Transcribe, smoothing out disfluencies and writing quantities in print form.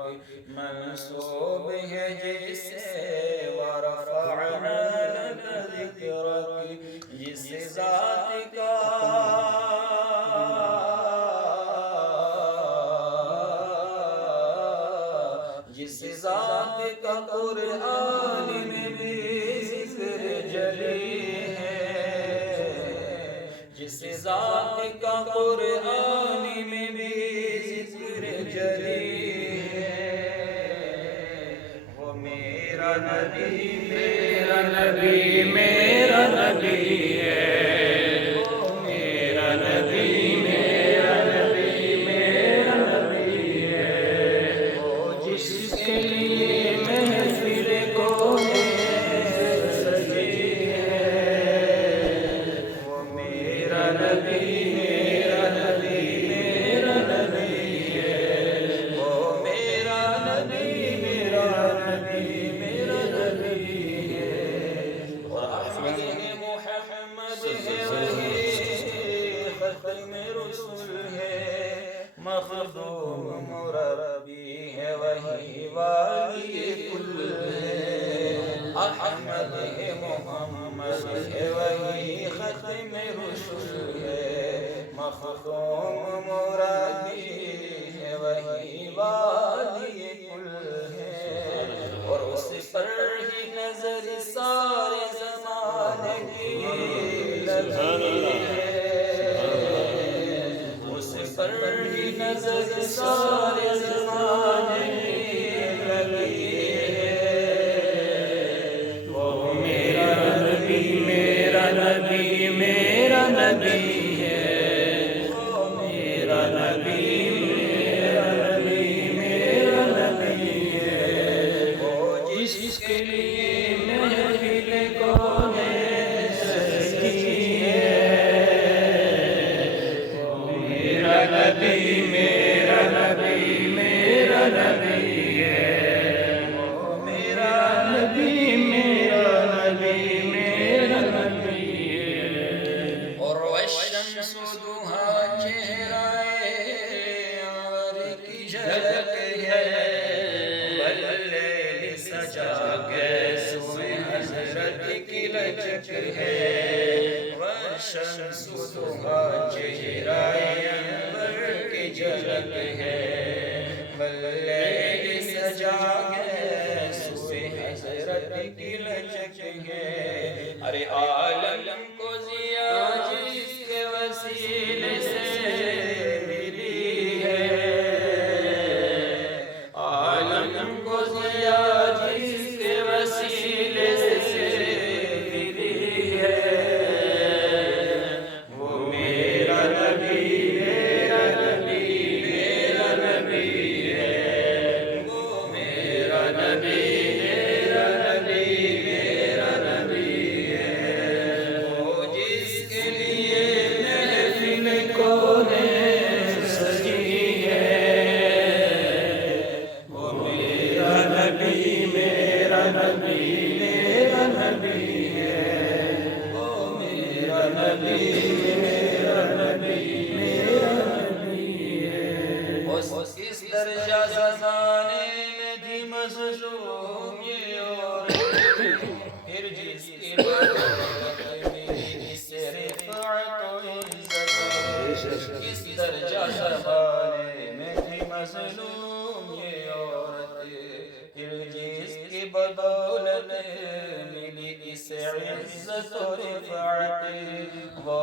کی منسوب ہے جسے ورفعنا لک ذکرک جس ذات کا جس ذات کا قرآن میں بھی ذکر جلی ہے جس ذات کا قرآن میں بھی ذکر جلی ہے وہ میرا نبی میرا نبی میرا نبی ہے وہ میرا نبی میرا نبی میرا نبی ہے وہ جس کے لیے محفل کو سجی ہے وہ میرا نبی میرا نبی میرا نبی ہے وہ میرا نبی میرا نبی میرا نبی ہے اور احمد ہے محمد ہے وہی ختم رسول ہے مخدوم مربی ہے وہی والی کل ہے احمد ہے محمد ہے وہی ختم رسول ہے مخدوم مربی ہے وہی والی کل ہے اور اس پر ہی نظر سارے زمانے کی لگی ہے اس پر ہی نظر سارے زمانے کی لگی ہے وہ میرا نبی میرا نبی میرا نبی ہے وہ میرا نبی میرا نبی میرا نبی ہے وہ جس کے لیے محفل کون سجی ہے وہ میرا نبی میرا نبی میرا نبی ہے وہ میرا نبی میرا نبی میرا نبی ہے اور والشمس ضحیٰ چہرائے انور کی جھلک ہے واللیل سجا گیسوئے حضرت کی لچک ہے والشمس ضحیٰ چہرائے انور کی جھلک ہے واللیل سجا گیسوئے حضرت کی لچک ہے ارے عالم کو ضیا جس کے وسیلے سے ملی ہے عالم کو ضیا جس کے وسیلے سے ملی ہے وہ میرا نبی میرا نبی میرا نبی ہے وہ میرا نبی میرا نبی میرا نبی ہے وہ جس کے لیے محفل کون سجی ہے وہ میرا نبی میرا نبی میرا نبی ہے وہ میرا نبی میرا نبی میرا نبی ہے اس درجہ زمانے میں تھی مظلوم یہ عورت پھر جس کی بدولت ملی اسے رفعت و عزت اس درجہ زمانے میں تھی مظلوم یہ عورت پھر جس کی بدولت ملی اسے عزت و رفعت وہ